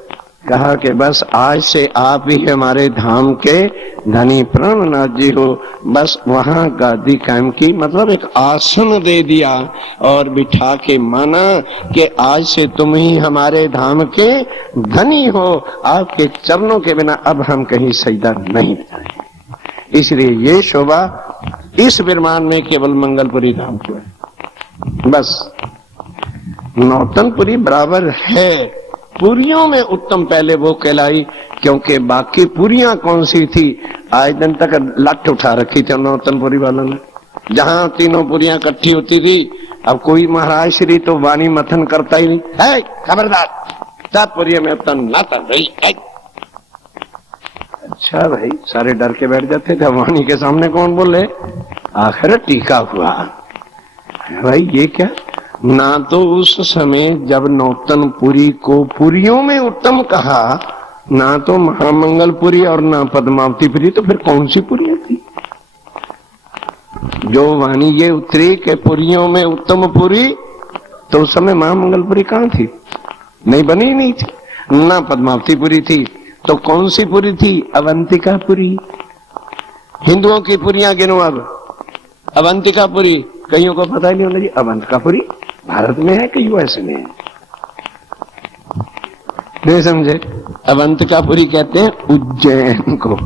कहा कि बस आज से आप ही हमारे धाम के धनी प्राणनाथ जी हो। बस वहां गादी कायम की, मतलब एक आसन दे दिया और बिठा के माना कि आज से तुम ही हमारे धाम के धनी हो, आपके चरणों के बिना अब हम कहीं सजदा नहीं जाएंगे। इसलिए ये शोभा इस विमान में केवल मंगलपुरी धाम को है। बस नौतनपुरी बराबर है, पुरियों में उत्तम पहले वो कहलाई, क्योंकि बाकी पुरियां कौन सी थी आज दिन तक लट उठा रखी थी नौतनपुरी वालों ने। जहां तीनों पुरियां इकट्ठी होती थी, अब कोई महाराज श्री तो वाणी मथन करता ही नहीं है, खबरदार सब पुरिया में अब नाता भाई। अच्छा भाई, सारे डर के बैठ जाते थे, वाणी के सामने कौन बोले, आखिर टीका हुआ। भाई ये क्या, ना तो उस समय जब नौतनपुरी को पुरियों में उत्तम कहा, ना तो महामंगलपुरी और ना पद्मावतीपुरी, तो फिर कौन सी पुरियां थी? जो वाणी ये उतरी के पुरियों में उत्तम पुरी, तो उस समय महामंगलपुरी कहां थी? नहीं बनी ही नहीं थी, ना पद्मावतीपुरी थी, तो कौन सी पुरी थी? अवंतिकापुरी। हिंदुओं की पुरियां गिनो अब। अवंतिकापुरी कईयों को पता ही नहीं होना जी, अवंतिकापुरी भारत में है कि यूएस में है? नहीं समझे? अवंतिकापुरी कहते हैं उज्जैन को।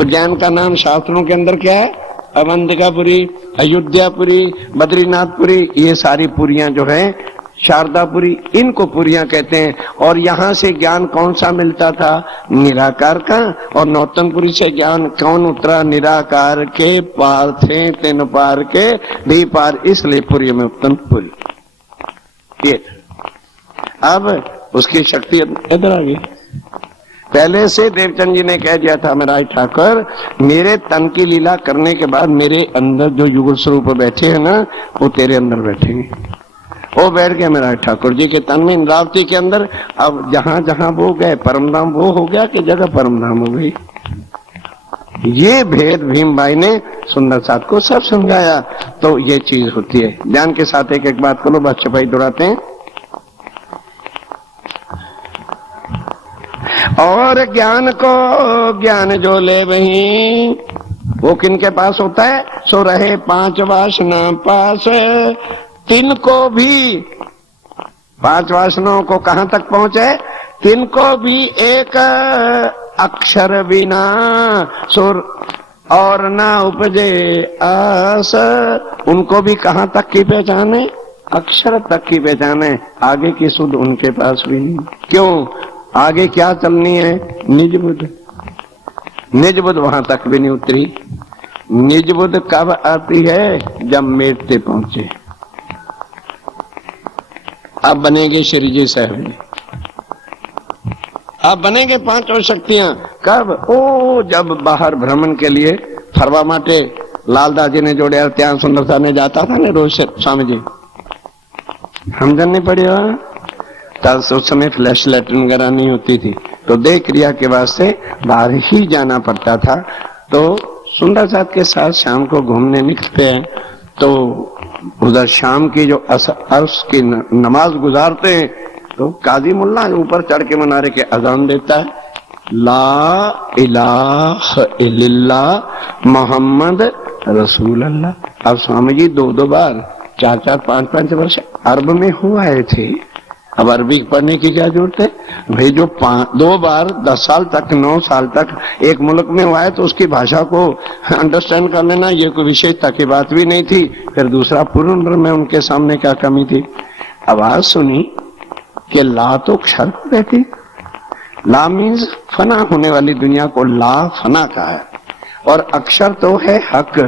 उज्जैन का नाम शास्त्रों के अंदर क्या है? अवंतिकापुरी, अयोध्यापुरी, बद्रीनाथपुरी, ये सारी पुरियां जो है शारदापुरी, इनको पुरियां कहते हैं। और यहां से ज्ञान कौन सा मिलता था? निराकार का। और नौतनपुरी से ज्ञान कौन उतरा? निराकार के पार थे तीन पार के भी पार, इसलिए पुरी में उत्तम पुरी। ये अब उसकी शक्ति इधर आ गई। पहले से देवचंद जी ने कह दिया था महाराज ठाकुर, मेरे तन की लीला करने के बाद मेरे अंदर जो युगल स्वरूप बैठे हैं ना, वो तेरे अंदर बैठेंगे। वो बैठ गए महाराज ठाकुर जी के तन में, इंद्रावती के अंदर। अब जहां जहां वो गए परमधाम वो हो गया कि जगह परमधाम हो गई। ये भेद भीम भाई ने सुंदर साथ को सब समझाया। तो ये चीज होती है। ध्यान के साथ एक एक बात करो, बस चपाई दौड़ाते हैं। और ज्ञान को ज्ञान जो ले वही, वो किनके पास होता है? सो रहे पांच वासना पास, तिनको भी, पांच वासनाओं को कहां तक पहुंचे? तिनको भी एक अक्षर बिना सुर और ना उपजे आस, उनको भी कहां तक की पहचान है? अक्षर तक की पहचान है। आगे की सुध उनके पास भी नहीं। क्यों? आगे क्या चलनी है? निज बुद्ध। निज बुद्ध वहां तक भी नहीं उतरी। निज बुद्ध कब आती है? जब मेटते पहुंचे। अब बनेंगे श्री जी साहब जी, अब बनेंगे पांचों शक्तियां। कब? ओ जब बाहर भ्रमण के लिए फरवा माटे लालदास जी ने जोड़े, त्याग सुंदरता ने जाता था ना रोज स्वामी जी, हम जानने पड़े। तब उस समय फ्लैश लैट्रिन वगैरह नहीं होती थी, तो देह क्रिया के वास्ते बाहर ही जाना पड़ता था। तो सुंदर साथ के साथ शाम को घूमने निकलते हैं, तो उधर शाम की जो अर्श की नमाज गुजारते हैं, तो काजी मुल्ला ऊपर चढ़ के मनारे के अजान देता है, ला इलाहा इल्लल्लाह मोहम्मद रसूल अल्लाह। अब स्वामी जी दो दो बार, चार चार पांच पांच वर्ष अरब में हो आए थे। अब अरबी पढ़ने की क्या जरूरत है भाई? जो दो बार 10 साल तक 9 साल तक एक मुल्क में हुआ है, तो उसकी भाषा को अंडरस्टैंड कर लेना ये कोई विशेषता की बात भी नहीं थी। फिर दूसरा पूर्ण में उनके सामने क्या कमी थी? आवाज सुनी कि ला तो क्षर रहती, ला मीन्स फना होने वाली दुनिया को ला फना का है, और अक्षर तो है हक।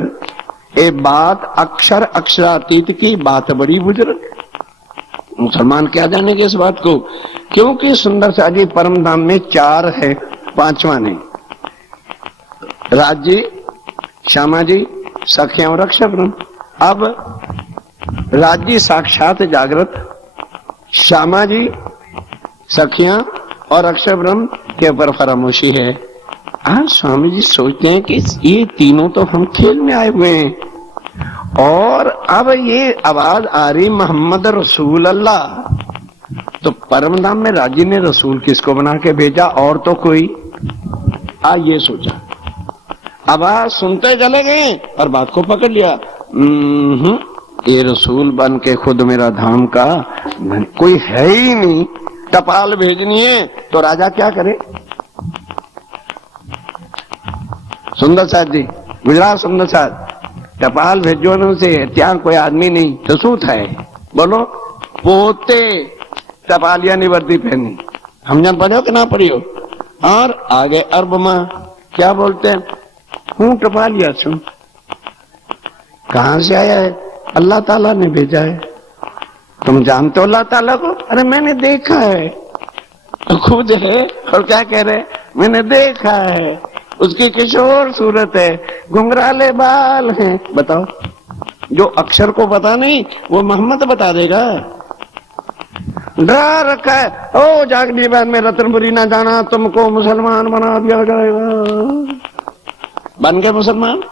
ये बात अक्षर अक्षरातीत की बात बड़ी बुजुर्ग। मुसलमान क्या जानेंगे इस बात को? क्योंकि सुंदर सा जी परम धाम में 4 है, 5वां नहीं। राज जी, श्यामा जी, सखिया और अक्षर ब्रह्म। अब राज जी साक्षात जागृत, श्यामा जी, सखिया और अक्षर ब्रह्म के ऊपर फरामोशी है। आज स्वामी जी सोचते हैं कि ये तीनों तो हम खेल में आए हुए हैं, और अब ये आवाज आ रही मोहम्मद रसूल अल्लाह। तो परमधाम में राजी ने रसूल किसको बना के भेजा? और तो कोई। ये सोचा, आवाज सुनते चले गए और बात को पकड़ लिया। ये रसूल बन के खुद मेरा धाम का कोई है ही नहीं, टपाल भेजनी है। तो राजा क्या करे? सुंदर साथ जी, गुजरात सुंदर साथ, टपाल भेजो न उसे, ત્યાં कोई आदमी नहीं तो શું થાય? बोलो, पोते टपालिया नहीं वर्दी पहनी। हम जान पढ़ो कि ना पढ़ियो? और आगे अरब में क्या बोलते हैं? हूँ टपालिया छू। कहां से आया है? अल्लाह ताला ने भेजा है। तुम जानते हो अल्लाह ताला को? अरे मैंने देखा है। तो खुद है और क्या कह रहे? मैंने देखा है, उसकी किशोर सूरत है, घुंघराले बाल हैं। बताओ, जो अक्षर को पता नहीं वो मोहम्मद बता देगा। डरा रखा है, ओ जागने बाद में रतनपुरी ना जाना, तुमको मुसलमान बना दिया जाएगा। बन गए मुसलमान?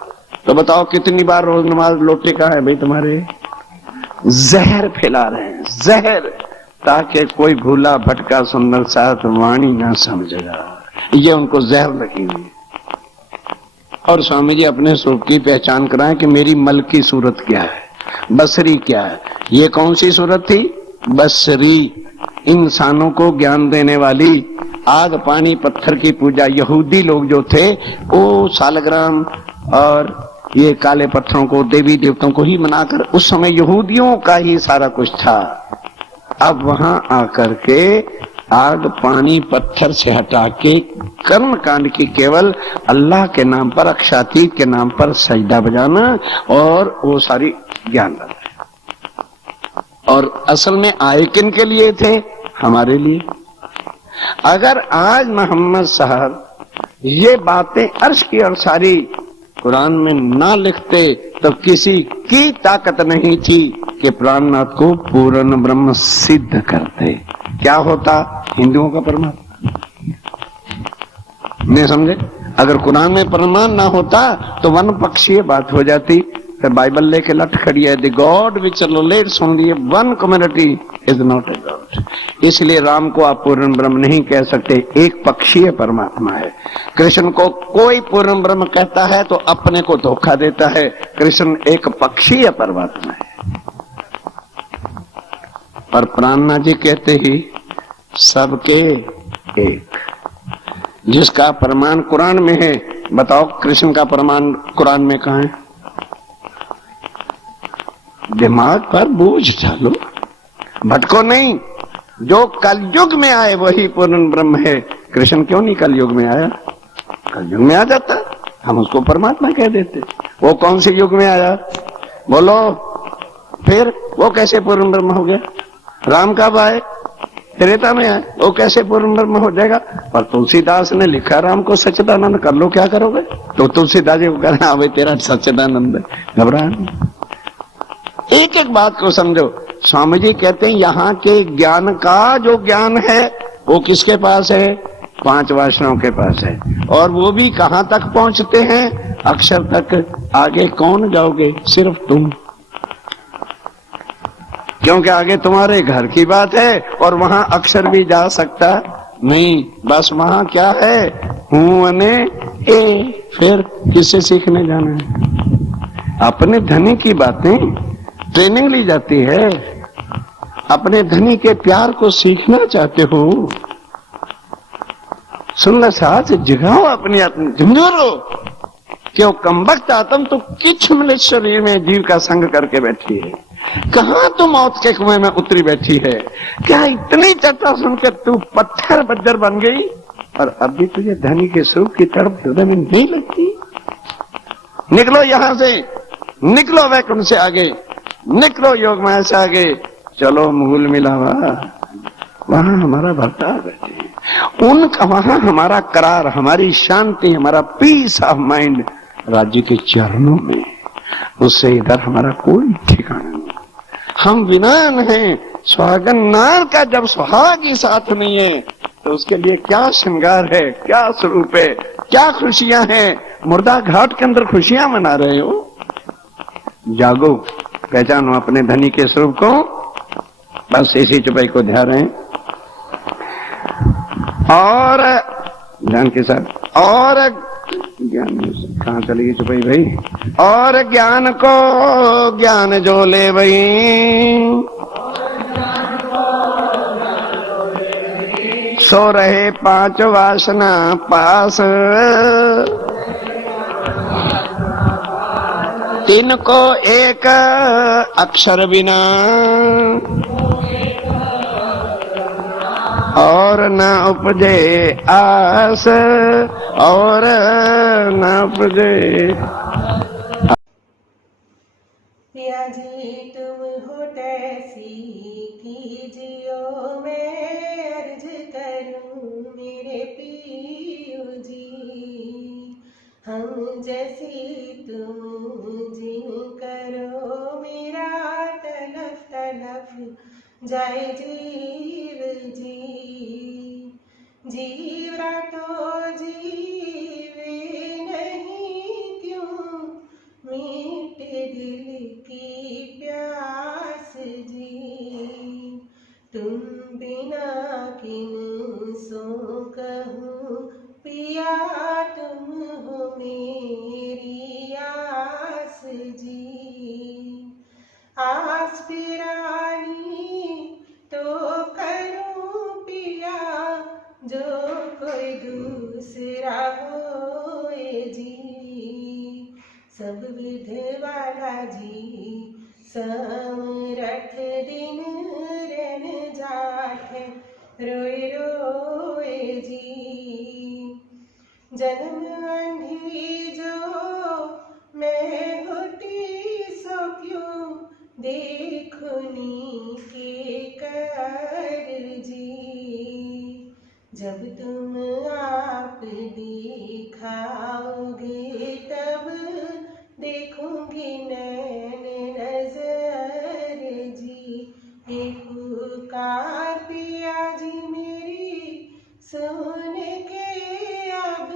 तो बताओ कितनी बार रोज नमाज लोटे का है भाई तुम्हारे? जहर फैला रहे हैं, जहर, ताकि कोई भूला भटका सुंदर साथ वाणी ना समझेगा। ये उनको जहर लगी हुई। और स्वामी जी अपने स्वरूप की पहचान कराएं कि मेरी मल की सूरत क्या है, बसरी क्या है। ये कौन सी सूरत थी? बसरी, इंसानों को ज्ञान देने वाली। आग पानी पत्थर की पूजा यहूदी लोग जो थे वो सालग्राम और ये काले पत्थरों को, देवी देवताओं को ही मनाकर, उस समय यहूदियों का ही सारा कुछ था। अब वहां आकर के आग पानी पत्थर से हटा के कर्म कांड की केवल अल्लाह के नाम पर, अक्षातीत के नाम पर सजदा बजाना और वो सारी ज्ञान है। और असल में आए किन के लिए थे? हमारे लिए। अगर आज मोहम्मद साहब ये बातें अर्श की और सारी कुरान में ना लिखते तो किसी की ताकत नहीं थी कि प्राणनाथ को पूर्ण ब्रह्म सिद्ध करते। क्या होता? हिंदुओं का परमात्मा। नहीं समझे? अगर कुरान में प्रमाण ना होता तो वन पक्षीय बात हो जाती। फिर बाइबल लेके लट खड़ी है, the God which relates only one community is not a god. इसलिए राम को आप पूर्ण ब्रह्म नहीं कह सकते, एक पक्षीय परमात्मा है। कृष्ण को कोई पूर्ण ब्रह्म कहता है तो अपने को धोखा देता है। कृष्ण एक पक्षीय परमात्मा है। और प्राणनाथ जी कहते ही सबके एक, जिसका प्रमाण कुरान में है। बताओ कृष्ण का प्रमाण कुरान में कहां है? दिमाग पर बोझ डालो, भटको नहीं। जो कलयुग में आए वही पूर्ण ब्रह्म है। कृष्ण क्यों नहीं कलयुग में आया? कलयुग में आ जाता, हम उसको परमात्मा कह देते। वो कौन से युग में आया बोलो? फिर वो कैसे पूर्ण ब्रह्म हो गया? राम कब आए? त्रेता में आए, वो कैसे पूर्ण ब्रह्म हो जाएगा? पर तुलसीदास ने लिखा राम को सच्चिदानंद, कर लो क्या करोगे? तो तुलसीदास जी को कह रहे हाँ तेरा सच्चिदानंद, घबरा नहीं। एक एक बात को समझो। स्वामी जी कहते हैं यहाँ के ज्ञान का जो ज्ञान है वो किसके पास है? 5 वैष्णव के पास है। और वो भी कहां तक पहुंचते हैं? अक्षर तक। आगे कौन जाओगे? सिर्फ तुम, क्योंकि आगे तुम्हारे घर की बात है और वहां अक्षर भी जा सकता नहीं। बस वहां क्या है? हूं अने ए। फिर किससे सीखने जाना है? अपने धनी की बातें ट्रेनिंग ली जाती है। अपने धनी के प्यार को सीखना चाहते हो? सुन लो साथ जगाओ अपनी आत्म, झुंझुरो क्यों कमबख्त आत्म तो किछ मिले शरीर में जीव का संग करके बैठी है। कहां तू मौत के कुएं में उतरी बैठी है? क्या इतनी चर्चा सुनकर तू पत्थर बज्जर बन गई? और अब भी तुझे धनी के स्वरूप की तरफ हृदय में नहीं लगती? निकलो यहां से, निकलो वैकुंठ से आगे, निकलो योग माया से आगे, चलो मूल मिलावा। वहां हमारा भक्ता बैठे हैं, उनका वहां हमारा करार, हमारी शांति, हमारा पीस ऑफ माइंड राज्य के चरणों में। उससे इधर हमारा कोई ठिकाना नहीं। हम विनान हैं। सुहागन नार का जब सुहाग ही साथ नहीं है तो उसके लिए क्या श्रृंगार है, क्या स्वरूप है, क्या खुशियां हैं? मुर्दा घाट के अंदर खुशियां मना रहे हो। जागो, पहचानो अपने धनी के स्वरूप को। बस इसी चुपाई को ध्यान रहे। और ध्यान के साथ, और ज्ञान कहां चली गई चुपाई भाई? और ज्ञान को ज्ञान जो ले वही, सो रहे 5 वासना पास। तिनको एक अक्षर बिना और न उपजे आस, और न उपजे। पिया जी तुम हो तैसी कीजियो, मैं अर्ज करूं मेरे पियो जी। हम जैसी तुम जिन करो, मेरा तलफ तलफ जाए जीव जी। जीव राटो जीवे नहीं क्यों, मीठे दिल की प्यास जी। तुम बिना किन सो कहूँ, पिया तुम हो मेरी आस जी। आस पिरानी तो करूं पिया, जो कोई दूसरा होए जी। सब विध वाला जी, समरथ दिन नैन जाठे रोए रोए जी। जन्म अंधी जो मैं होती सो क्यों देखुनी के कर जी। जब तुम आप दिखाओगे तब देखूंगी नैन नजर जी। एक पुकार पिया जी मेरी सुन के अब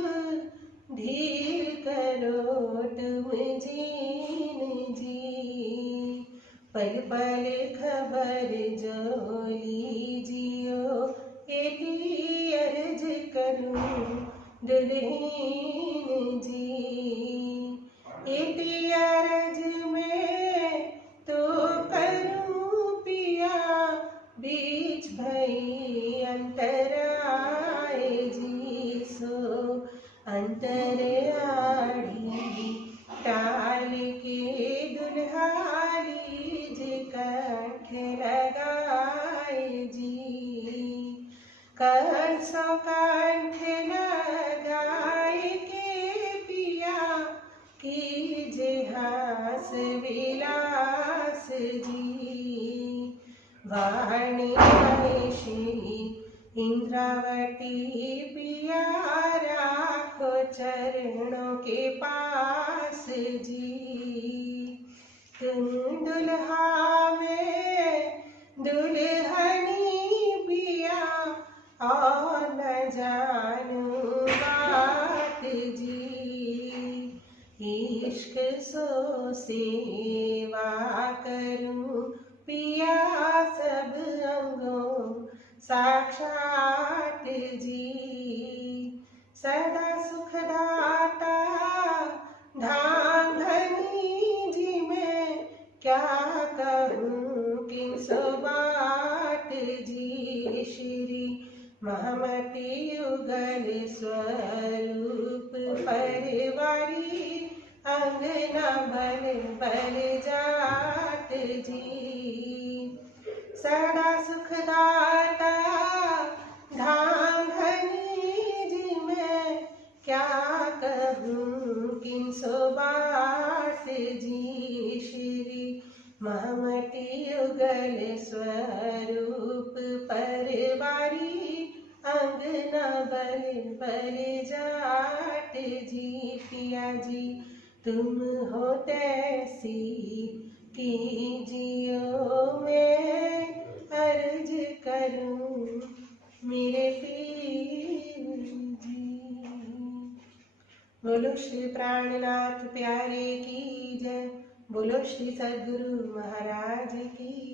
धीर करो तुम जीन जी। पल पल खबर जो लीजियो एती अर्ज करूं दुल्हीन जी। एती अर्ज में तो करूं पिया बीच भई अंतराय जी। सो अंतर आड़ी टाल के दुल्हारी जे कंठ लगाए जी। कर सो कंठ लगाए के पिया कीजे हास विलास जी। वाणी श्री इंद्रावती पिया राखो चरणों के पास जी। तुम दुल्हा में दुल्हनी पिया और न जानू बात जी। इश्क सो सेवा करूं पिया सब अंगों साक्षात जी। सदा सुखदाता धांधनी जी मैं क्या कहूँ किन सो बात जी। श्री महमती युगल स्वरूप परिवारी अंगना बल बल जात जी। सदा सुखदाता धांधनी जी मैं क्या कहूँ किन सो बात जी। श्री महमती युगल स्वरूप परिवारी अंगना बल बल जाट जी। पिया जी तुम हो तैसी कीजियो मैं अर्ज करूं मेरे पीर जी। बोलो श्री प्राणनाथ प्यारे की जय। बोलो श्री सद्गुरु महाराज की